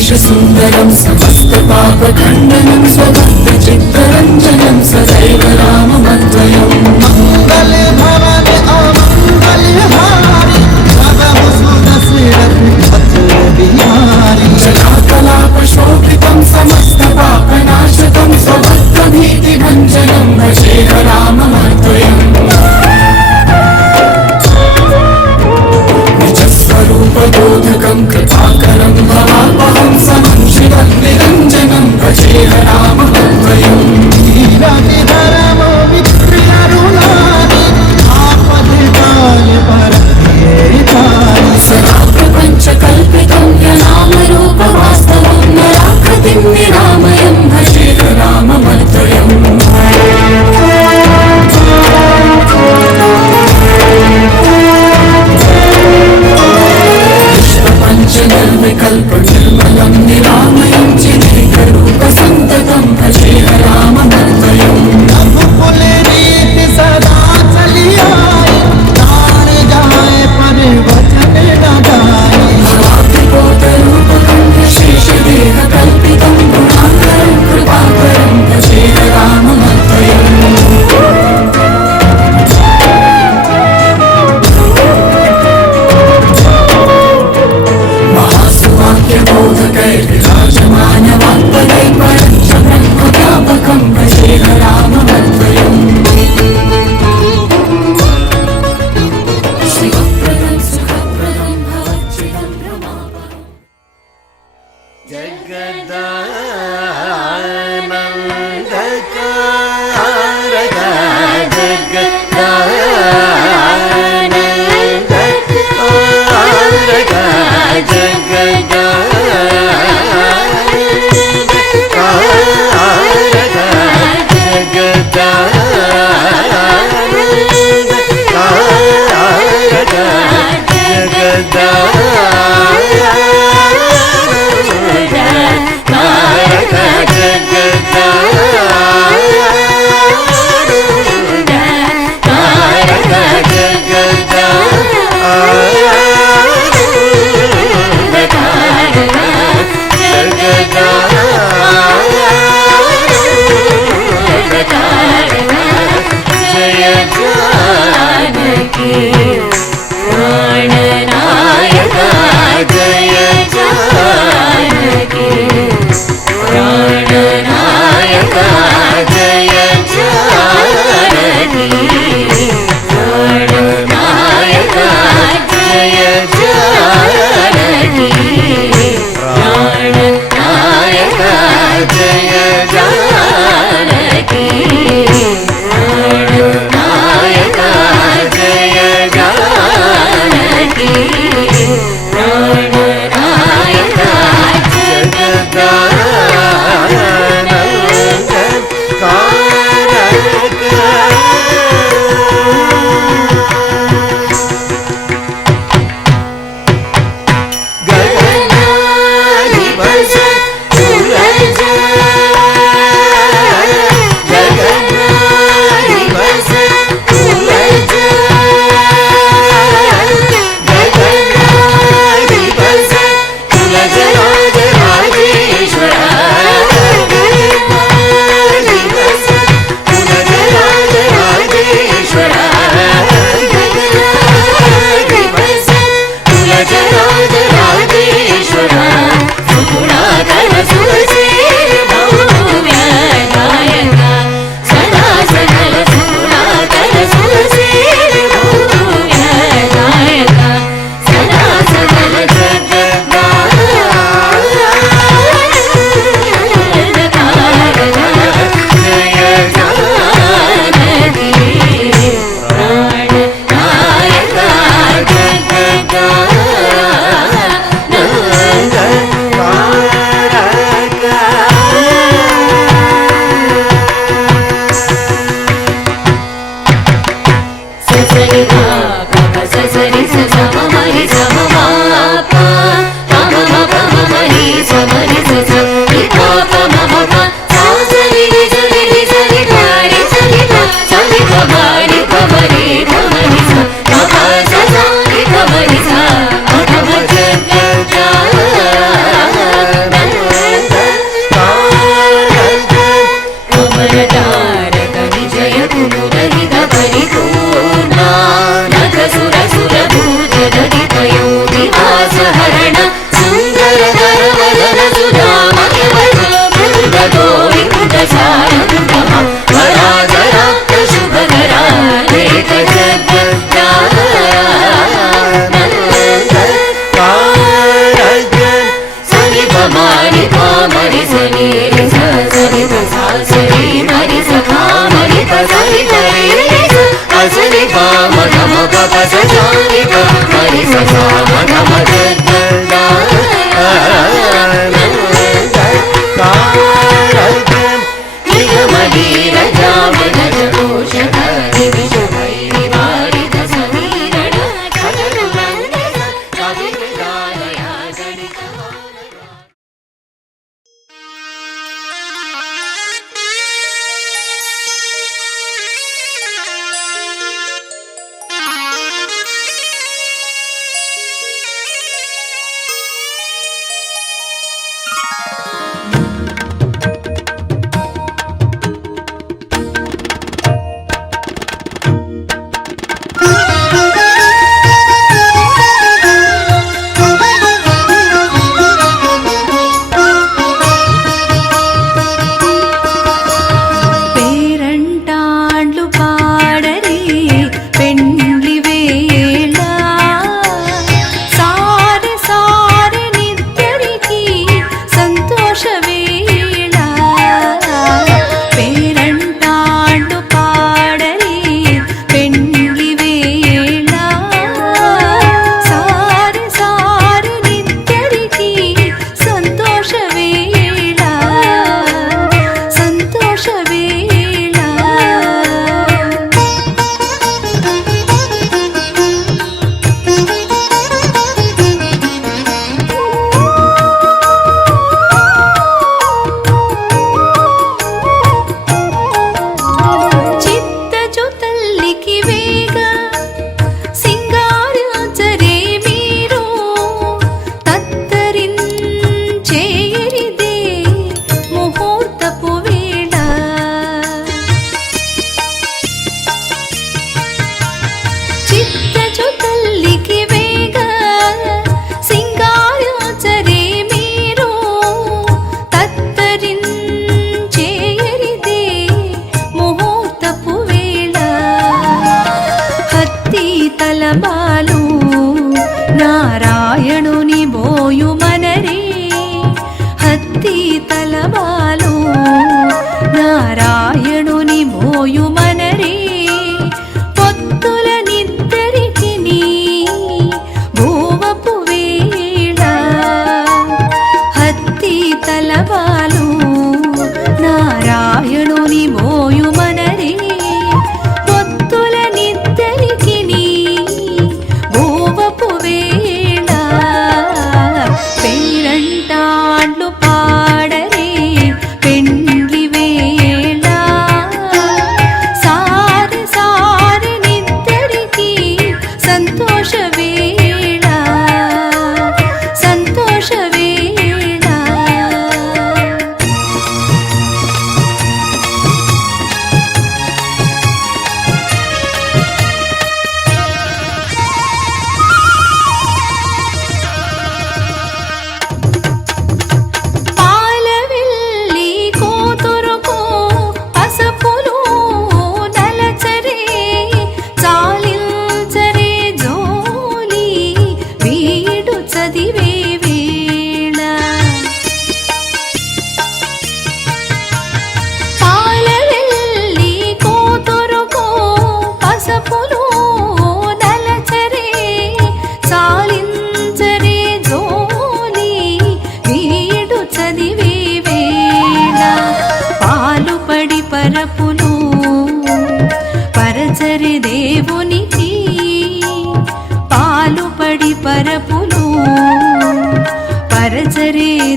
सुन्दरं समस्त पापखण्डनं स्वभक्तचित्तरञ्जनं सदैव राममद्वयम् मङ्गल भवने अमङ्गलहारी जलाकलापशोभितं समस्त पापनाशकं स्वभक्तभीतिभञ्जनं भजेह राममद्वयम् निजस्वरूपबोधकं कृपाकरं भवापहं समं शिवनिरञ्जनं भजेह राममद्वयम् धीरविधरमो विप्रियरुणानि आपदिताय परमेतानि सदा प्रपञ्चकल्पितं यनामरूपवास्तवं नराकृतिं निरामयं भजेह राममद्वयम् निर्विकल्प निर्मलं निरामयं चिदेकरूपसन्ततं भजेह राममद्वयम् रघुकुलरीति सदा चलियाय प्राण जाय पर वचन न जाय भवात्रिकोटरूपकं शेषदेहकल्पितं गुणाकरं कृपाकरं भजेह राममद्वयम् विराजमानवाक्पदै परञ्च ब्रह्मव्यापकं भजेह राममद्वयम् शिवप्रदं सुखप्रदं भवच्चिदं रमापरम् जगदानन्दकारक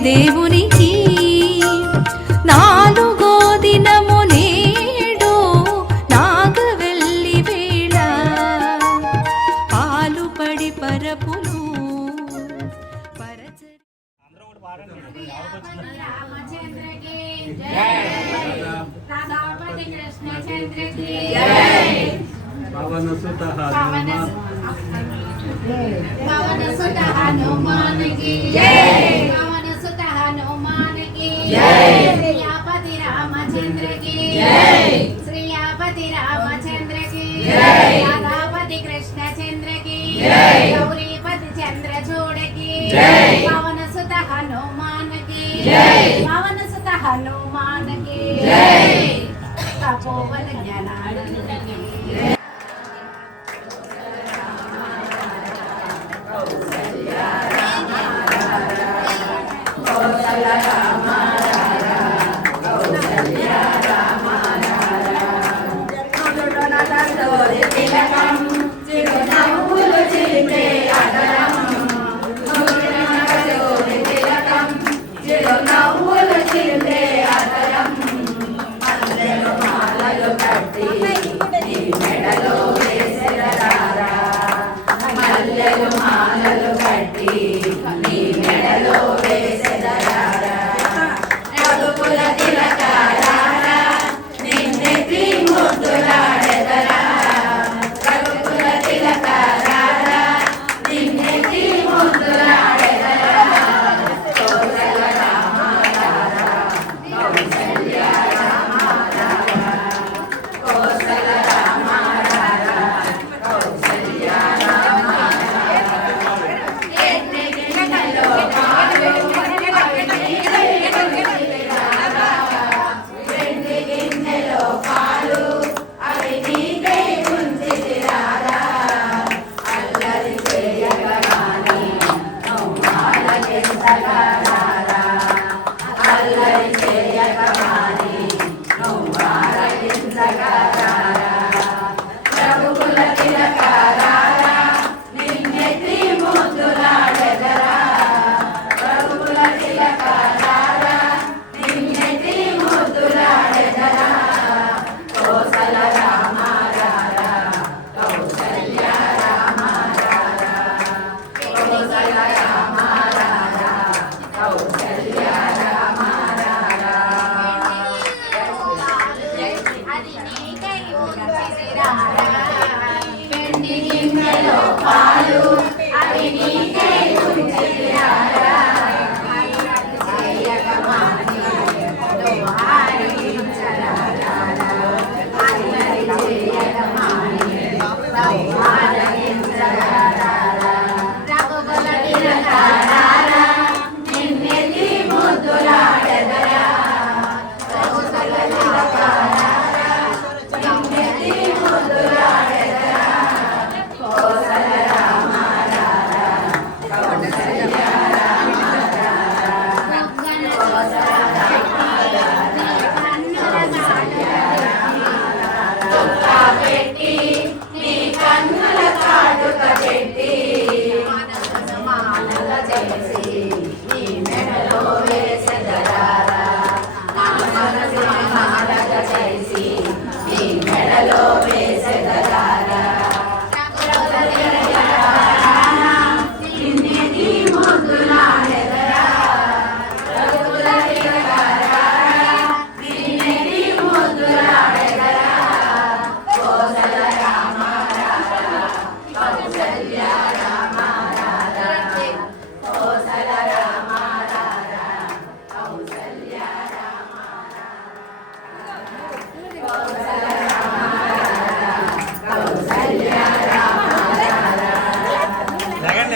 దేవునికి నాలుగో దినము నేడు నాగవెల్లి వేళ పాలు పడి పరపులు పరచరి రామచంద్రకి జై రాధాపతి కృష్ణచంద్రకి జై పవన సుత హనుమానికి జై పవన సుత హనుమానికి జై శ్రీయాపతి రామచంద్రకి జై శ్రీయాపతి రామచంద్రకి జై రాధాపతి కృష్ణచంద్రకి జై గౌరీపతి చంద్రచూడకి జై పవన సుత హనుమానికి జై పవన సుత హనుమానికి జై తపోవన జ్ఞానానందకి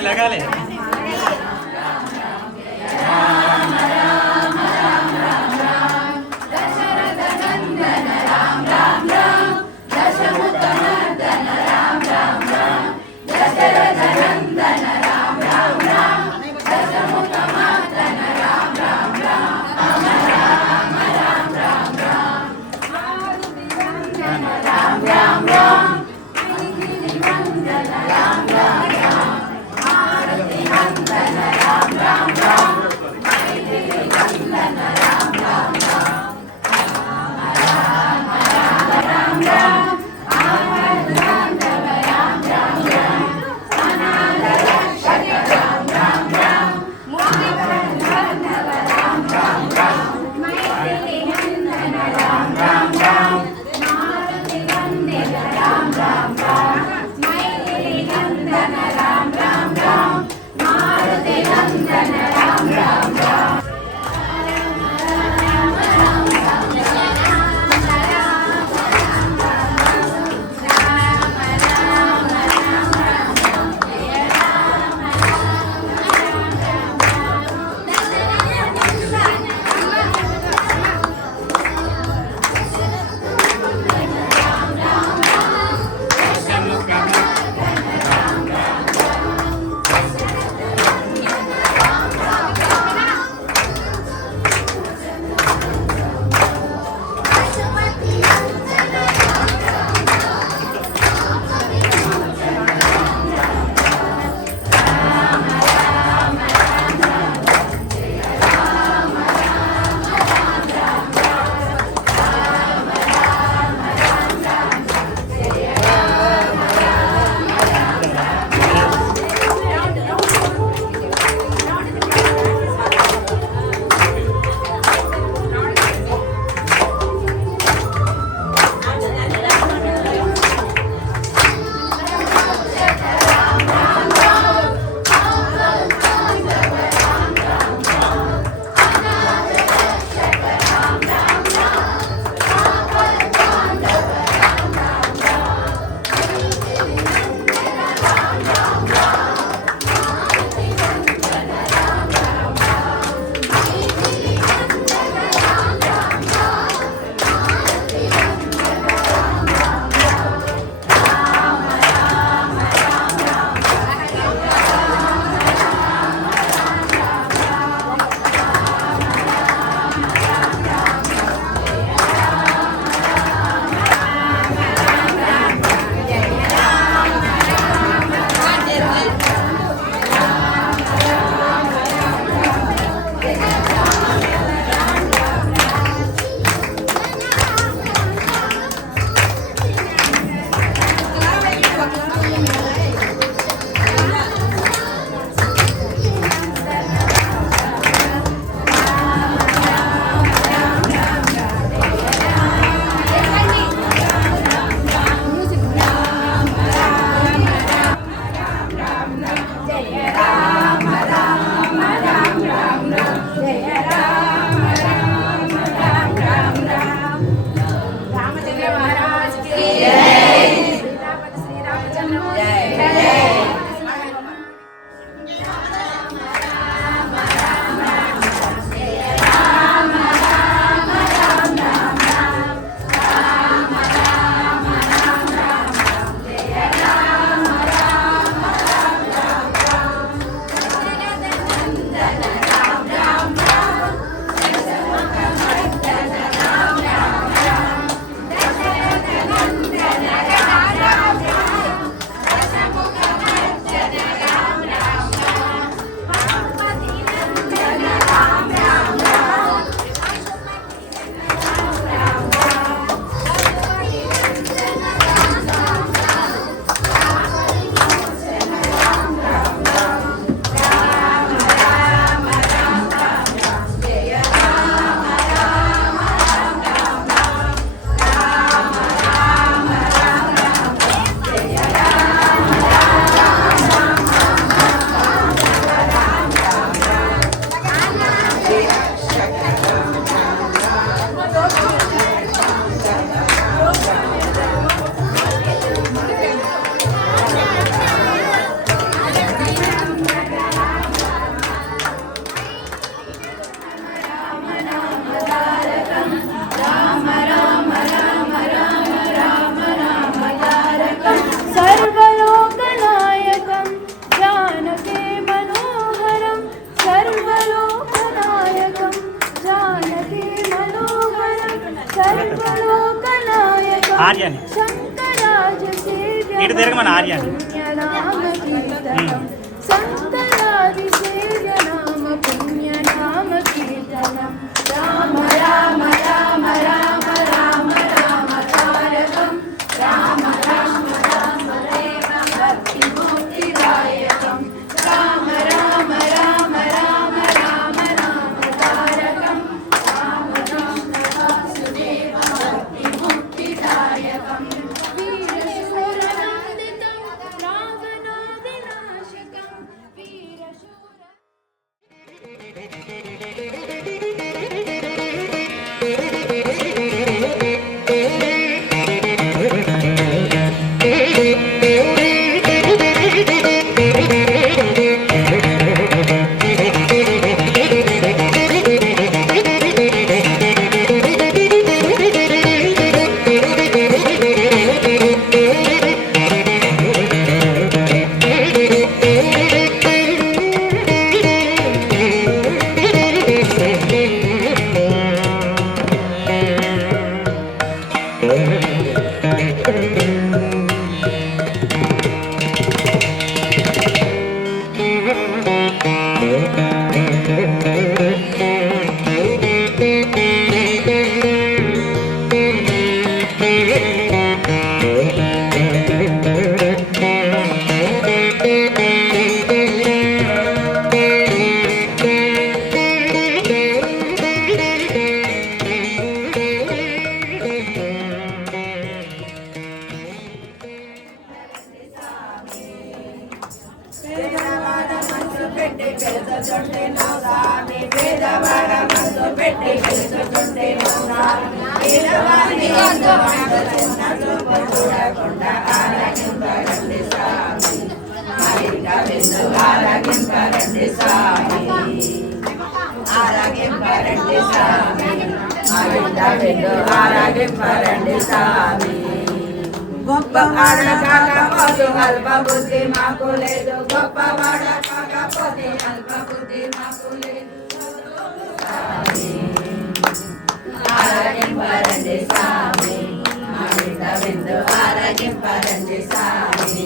లగాలి ఆర్యాని ఇటు తిరగ మన ఆర్యాని శంకరాది సేవ్య నామ పుణ్య నామ కీర్తనం రామ రామ రామ రామ రామ రామ తారకం రామ రామ రామ దేవ భక్తి ముక్తిదాయకం రామ రామ రామ రామ రామ రామ తారకం రామ రామ వాసుదేవ భక్తి ముక్తిదాయకం వీరశూరనందితం రావణాదినాశకం వీరశూర గొప్పవాడ కాకపోతే అల్ప బుద్ధి మాకు లేదు గొప్పవాడ కాకపోతే అల్ప బుద్ధి మాకు లేదు ఆరగింపరండి స్వామి ఆవిడ విందు ఆరగింపరండి స్వామి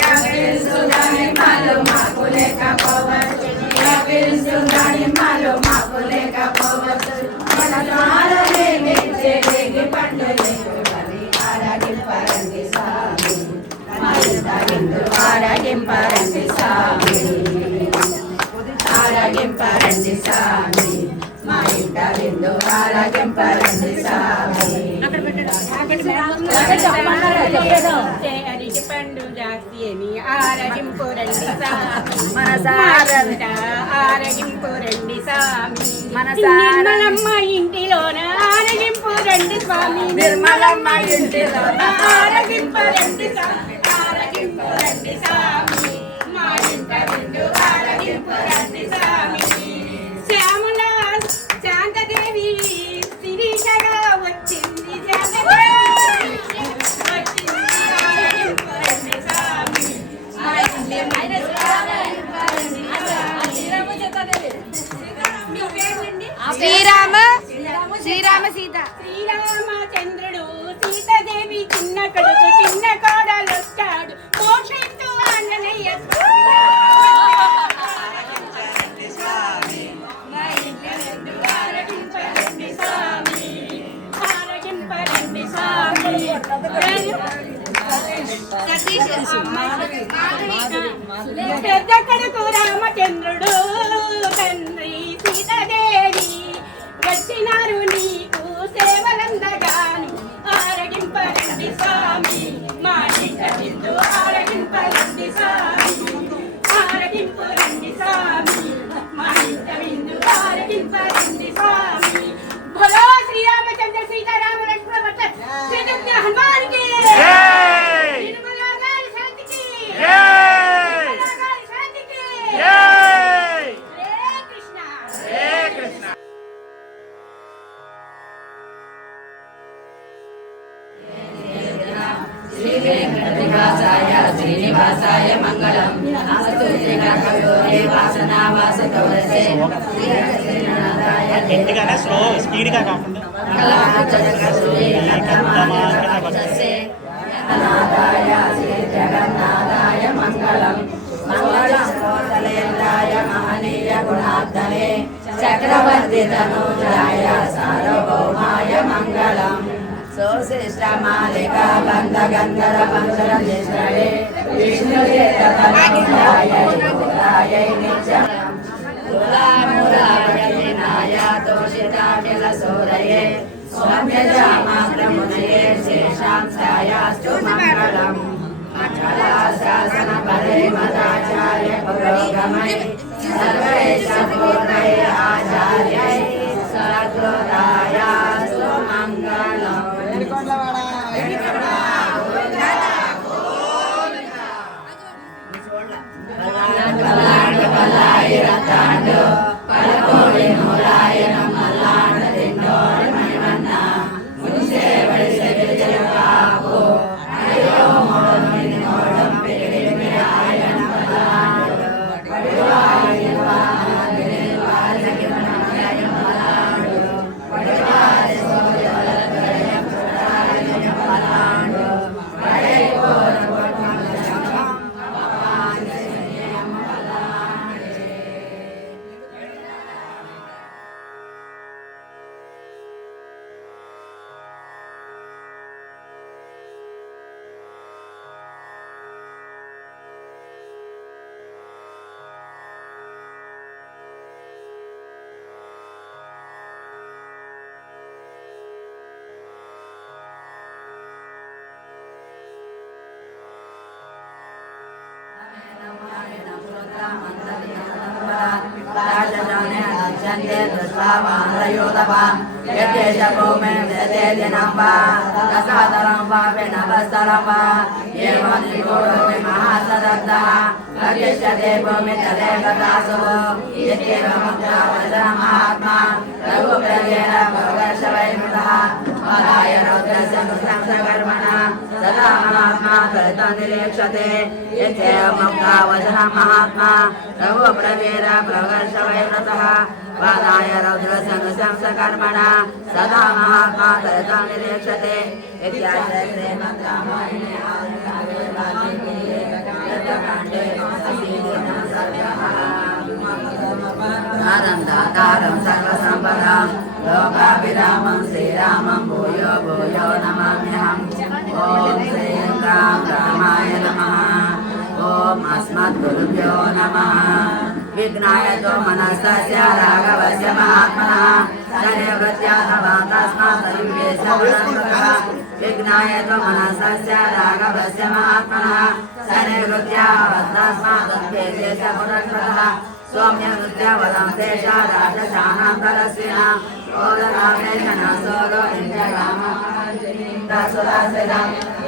యాపిల్సుగాని మాలు మాకు లేకపోవచ్చు యాపిల్సుగాని మాలు మాకు లేకపోవచ్చు మన ద్వారనే నిలిచేది పండుగ ఆరగింపరండి స్వామి ఆవిడ విందు ఆరగింపరండి స్వామి ఆరగింపరండి స్వామి మా ఇంట విందు ఆరగింపరండి స్వామి అరటి పండు జాస్తి అని ఆరగింపురండి స్వామి మన సారంట ఆరగింపురండి స్వామి మన నిర్మలమ్మ ఇంటిలోన ఆరగింపురండి స్వామి నిర్మలమ్మ ఇంటిలో ఆరగింపురండి స్వామి ఆరగింపురండి స్వామి మా ఇంట విందు ఆరగింపురండి స్వామి శ్యాముల శాంతదేవి శిరీషగా వచ్చింది శాంతదేవి వచ్చింది ఆరగింపురండి స్వామి మా ఇంటి విందు ఆరగింపురండి మీ పేరండి శ్రీరామ సీత శ్రీరామచంద్రుడు సీతాదేవి చిన్న కొడుకు చిన్న కోడలు వచ్చాడు మోక్షిస్తూ ఆంజనేయ ఆరగింపరండి స్వామి పెద్ద కొడుకు రామచంద్రుడు తండ్రి సీతాదేవి వచ్చినారు నీకు సేవలందగాని ఆరగింపరండి స్వామి మా ఇంట విందు ఆరగింపరండి స్వామి ఆరగింపరండి స్వామి మా ఇంట విందు ఆరగింపరండి స్వామి బోలో శ్రీరామచంద్ర సీతారామ లక్ష్మణ శ్రీకృష్ణ హనుమానికి నిర్మలా గారి శాంతికి నిర్మలా గారి శాంతికి హరే కృష్ణ. జై కృష్ణ. శ్రీరామ శ్రీరామ సీత శ్రీరామ చంద్రుడు సీతాదేవి చిన్న కొడుకు చిన్న కోడలు వచ్చాడు మోక్షిస్తూ ఆంజనేయ శ్రీరామ శ్రీరామ సీత శ్రీరామ చంద్రుడు సీతాదేవి చిన్న కొడుకు చిన్న కోడలు వచ్చాడు మోక్షిస్తూ ఆంజనేయ జై కృష్ణ. శ్రీనివాసాయ మంగళం అస్తు శ్రీకాకుళే వాసనా వాసతోరసే గట్టిగానే స్లో స్పీడ్గా కాకుండా జగన్నాథాయ శ్రీ జగన్నాథాయ మంగళం మంగళం కోసలేంద్రాయ మహనీయ గుణార్ధనే చక్రవర్తి తనూజాయ సార్వభౌమాయ మంగళం సోశిష్ట మాలిక బంధ గంధర పంచర నిశ్రయే విష్ణుచేతనాయ నిత్యం మూలామూలాయ తోషితాఖిల సోదయే స్వామ్యజామాగ్రమునయే శేషాంశాయాస్తు మంగళం మంగళాశాసన పరే మదాచార్య పురోగమై సర్వేష పూర్ణయ ఆచార్యై సద్గుదాయాస్తు మంగళం பல்லாயிரத்தாண்டு பலகோடி நூறாயிரம் மல்லாண்டு தின்னோடு மணிவண்ண முன்சேவடி செவிலிருப்பாவோ ஐயோ மோடும் பெருமிராயண பல்லாண்டு महात्मा रघु प्रवीर प्रवर्ष वैव्रतः वादाय रौद्र संसकर्मणा सदा महात्मा तयता निरीक्षते इत्यादि दारं सर्वसम्पदां लोकाभिरामं श्रीरामं भूयो भूयो नमाम्यहम् ॐ श्रीं राम रामाय नमः ॐ अस्मद्गुरुभ्यो नमः विघ्नाय तो मनस्तस्य राघवस्य महात्मनः शनिवृत्या तस्मात् विघ्नाय तो मनस्तस्य राघवस्य महात्मनः शनिवृत्या तस्मात् सौम्यवृत्या वदं तेषा राजशानान्तरस्विना ओदरामेषणा सोदो इन्द्ररामः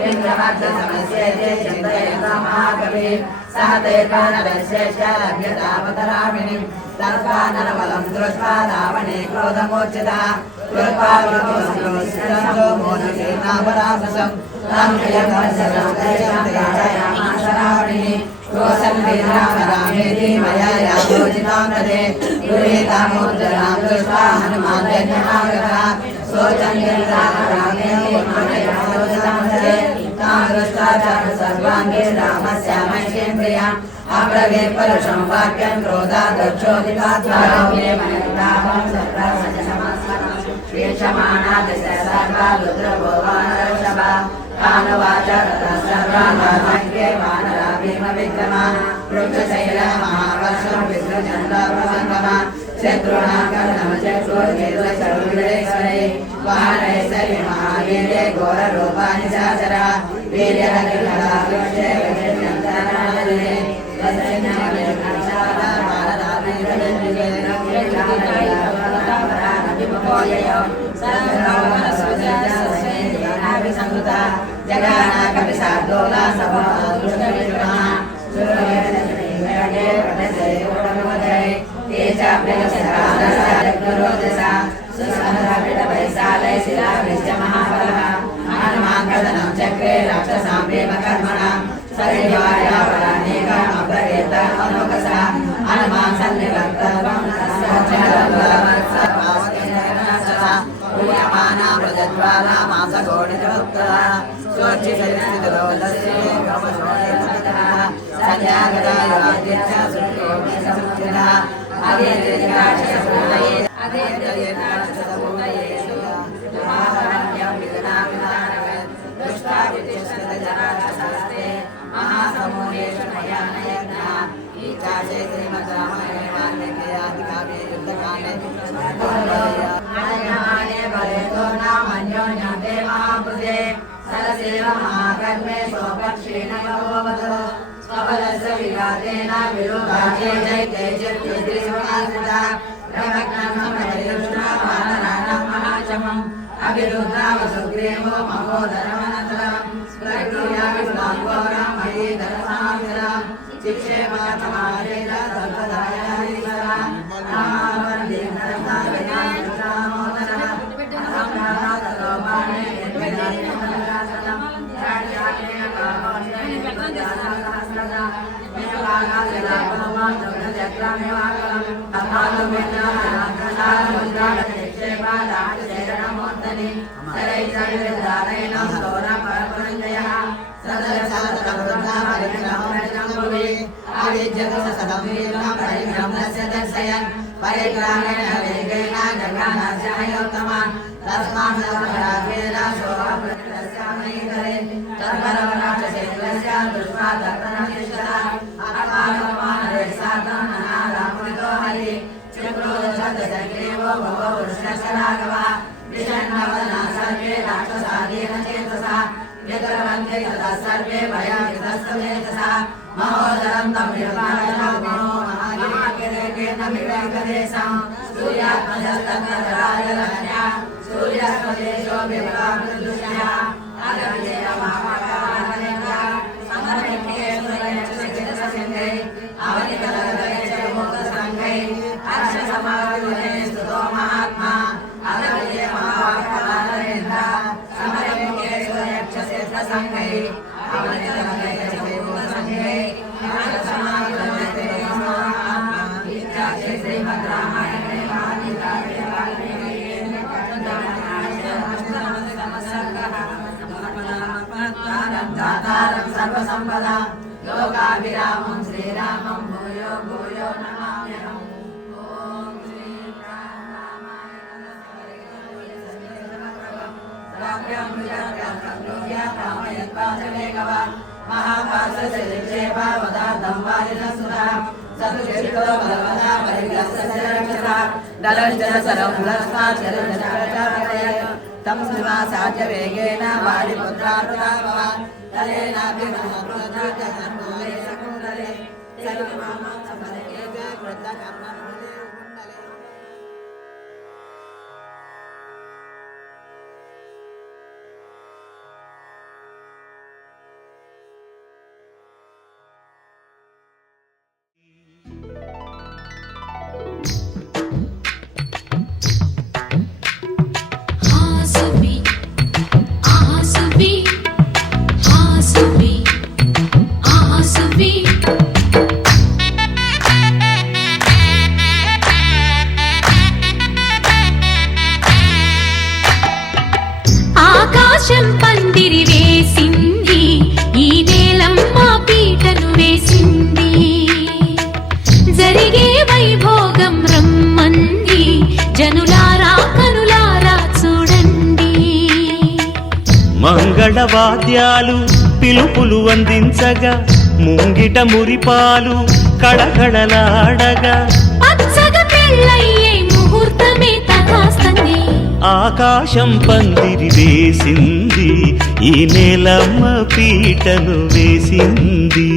इन्द्रमध्यसमस्येते चिन्तयन्ता महाकवि सह तेर्वानवश्येष्य लभ्यतावतरामिणिं तत्त्वानरबलं दृष्ट्वा रावणे क्रोधमोच्चितः कृत्वा मोदकेनापराभसं तं प्रियकर्षरावणिः क्रोशं वीरामरामेति मया यादोचितां तदे दुरेतामोज्जलां दृष्ट्वा हनुमान् यज्ञमागतः सोचं वीरामरामेति मया यादोचितां तदे तां दृष्ट्वा च सर्वाङ्गे रामस्यामैषेन्द्रिया अब्रवीत् परुषं वाक्यं क्रोधादक्षोदिपात्वारोग्ये मनोरामं सर्वसजनमस्मरं वीक्षमाणादिश सर्वा रुद्रभुवनर्षभा कानुवाच सर्वानामज्ञे वानरा भीमविक्रमा वृक्षशैलः महावर्षं विष्णुचन्द्रप्रसङ्गमा शत्रूणां कर्णमचक्षुर्गेन्द्रचरुर्गेश्वरे वाहनैश्वर्ये महावीर्ये घोररूपाणि सहस्रा वीर्यहरिहराकृष्णे विष्णुचन्द्रनादने जगाना कपिसादोला सभा दुष्टविष्णुः सुरवेदने प्रदेशे उडमवदे तेजाप्यसरादसा सुसहस्रपिटवैशाले शिलावृश्च महाबलः हनुमान् कदनं चक्रे राक्षसां प्रेमकर्मणां सरिद्वार्या మంగళవాద్యాలు పిలుపులు అందించగా ముంగిట మురిపాలు కళకళలాడగా ఆకాశం పందిరి వేసింది ఈ నేలమ్మ పీటను వేసింది.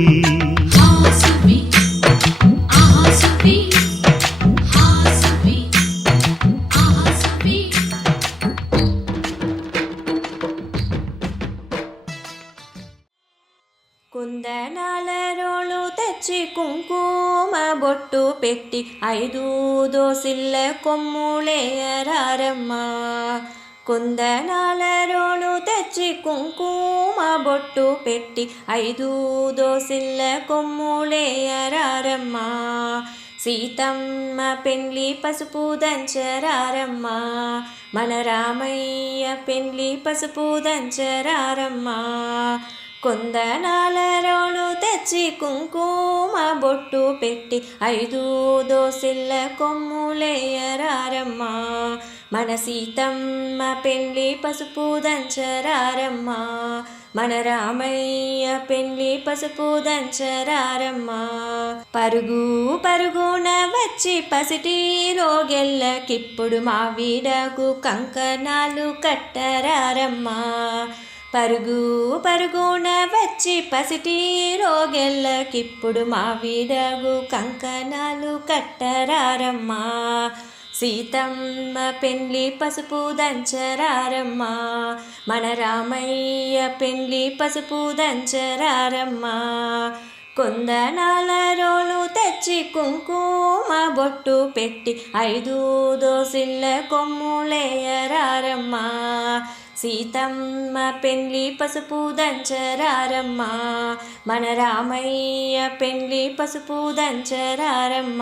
కుందనాల రోళ్ళు తెచ్చి కుంకుమ బొట్టు పెట్టి 5 దోసిళ్ళ కొమ్ములేయరారమ్మ. కుందనాల రోళ్ళు తెచ్చి కుంకుమ బొట్టు పెట్టి 5 దోసిళ్ళ కొమ్ములేయరారమ్మ. సీతమ్మ పెండ్లి పసుపు దంచరారమ్మ మన రామయ్య పెండ్లి పసుపు దంచరారమ్మ కొందనాల రోలు తెచ్చి కుంకుమ బొట్టు పెట్టి 5 దోసిళ్ళ కొమ్ములేయరారమ్మ మన సీతమ్మ పెండ్లి పసుపు దంచరారమ్మ మన రామయ్య పెండ్లి పసుపు దంచరారమ్మ పరుగు పరుగున వచ్చి పసిటి రోగెల్లకిప్పుడు మా వీడకు కంకణాలు కట్టరారమ్మ పరుగు పరుగున వచ్చి పసిటి రోగెల్లకిప్పుడు మా వీడగు కంకణాలు కట్టరారమ్మ సీతమ్మ పెండ్లి పసుపు దంచరారమ్మ మన రామయ్య పెండ్లి పసుపు దంచరారమ్మ కొందనాల రోలు తెచ్చి కుంకుమ బొట్టు పెట్టి 5 దోసిళ్ళ కొమ్ములేయరారమ్మ సీతమ్మ పెండ్లి పసుపు దంచరారమ్మ మన రామయ్య పెండ్లి పసుపు దంచరారమ్మ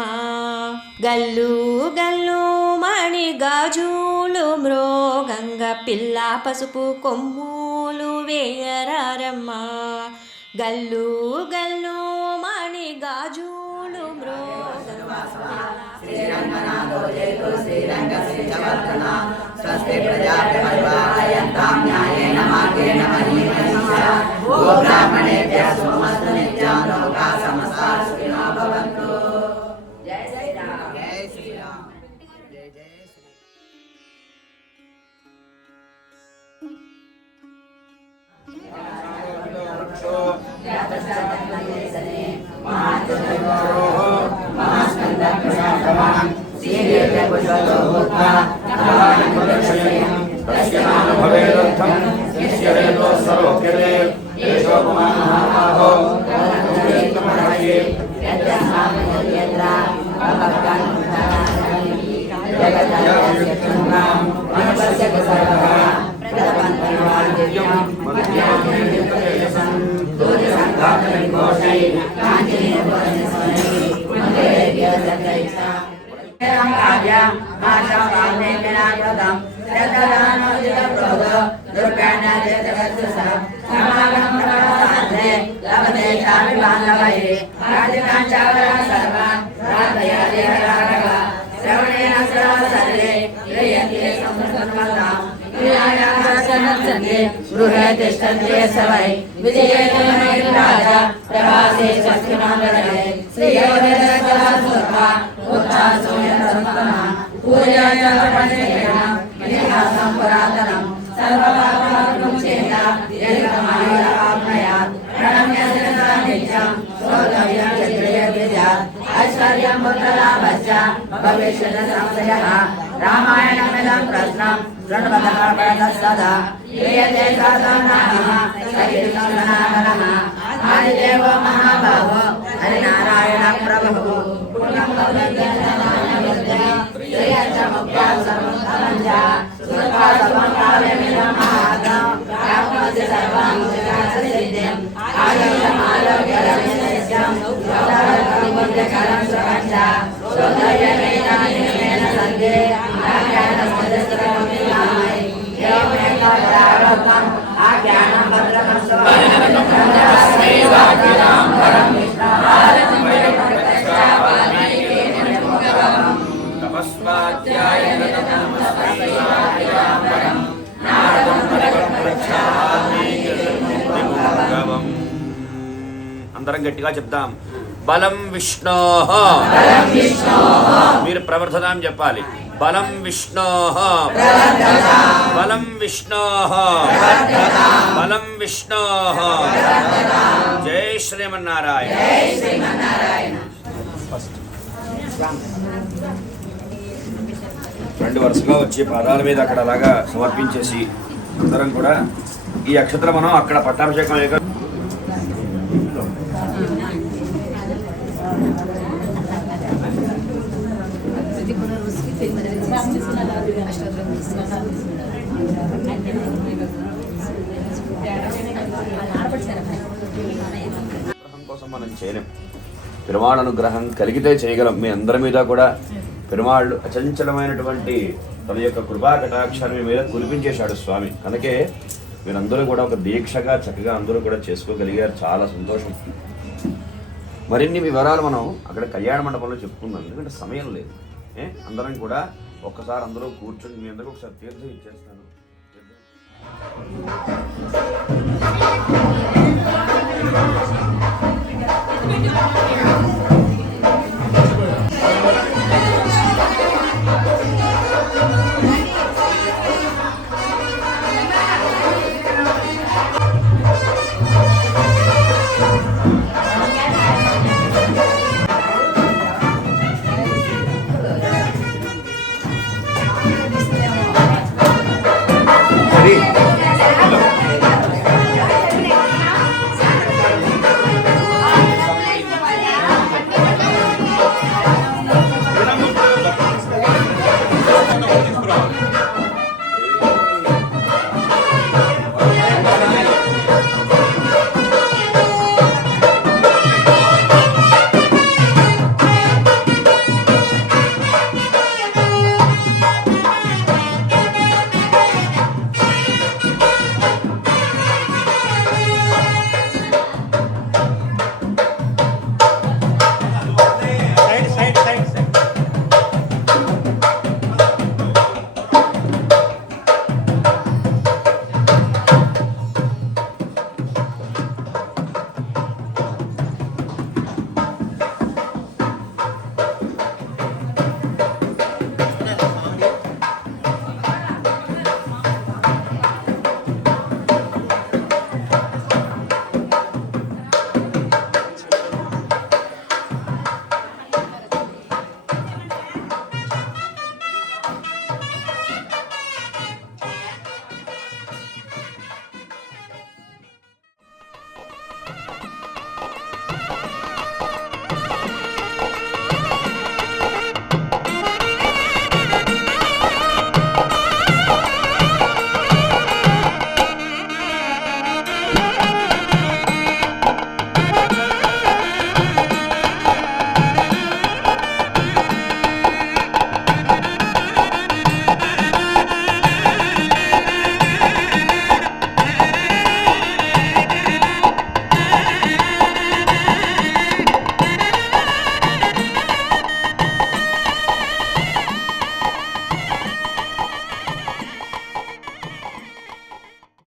గల్లు గల్లు మణి గాజులు మ్రోగంగా పిల్ల పసుపు కొమ్ములు వేయరారమ్మ గల్లు గల్లు మణి గాజులు మ్రోగంగా శ్రీరంగనాథో జయతు శ్రీరంగ శ్రీవర్ధన స్వస్తి ప్రజాభ్య పరిపాలయంతాం న్యాయేన మార్గేణ మహీం మహిషా గోబ్రాహ్మణేభ్యः శుభమస్తు నిత్యం లోకాः సమస్తాः సుఖినో భవంతు. జై శ్రీరామ్. జై శ్రీరామ్. జై జై శ్రీ. गृहे तिष्ठन्ते सवै विजयेते राजा प्रवासे चक्षुनागरे श्रीयोगेन्द्रकलासुर्वा उत्थासोयन्तमः पूजयाय पण्डितेन इतिहासं पुरातनं सर्वपापं चेत यदिकमायुराप्नयात् प्रणम्य नित्यं श्रोतव्यं यद्यद्विजात् ऐश्वर्यं पुत्रलाभश्च भविष्यति संशयः रामायणमिदं प्रश्नं शृण्वतः पठतः सदा क्रियते सहस्रनामः सकीर्तनः आदिदेवो महाबाहो हरिनारायणः प्रभुः पुण्यं श्रेयश्च मुक्त्या सर्वं सुखासवं काव्यमिदं महात्मं प्राप्नोति सर्वां सिद्धिम् आयुष्यमारोग्यरमेशं सौभाग्यकरं सुखञ्च सौन्दर्यमेकानिमेन सन्धे आज्ञानस्मृतिस्तरमपि आज्ञानं भद्रमस्तु అందరం గట్టిగా చెప్తాం. బలం విష్ణో మీరు ప్రవర్ధనం చెప్పాలి. బలం విష్ణో బలం విష్ణో బలం విష్ణో. జై శ్రీమన్నారాయణ. రెండు వరుసగా వచ్చి పాదాల మీద అక్కడ అలాగా సమర్పించేసి అందరం కూడా ఈ అక్షత్ర మనం అక్కడ పట్టాభిషేకం అయ్యాక కోసం మనం చేయలేం. పెరుమాళ్ అనుగ్రహం కలిగితే చేయగలం. మీ అందరి మీద కూడా పెరుమాళ్ళు అచంచలమైనటువంటి తన యొక్క కృపా కటాక్షాన్ని మీ మీద కురిపించేశాడు స్వామి. కనుకే మీరందరూ కూడా ఒక దీక్షగా చక్కగా అందరూ కూడా చేసుకోగలిగారు. చాలా సంతోషం. మరిన్ని వివరాలు మనం అక్కడ కళ్యాణ మండపంలో చెప్పుకుందాం, ఎందుకంటే సమయం లేదు. అందరం కూడా ఒక్కసారి అందరూ కూర్చొని మీ అందరికీ ఒకసారి తీర్థం ఇచ్చేస్తాను. Thank you.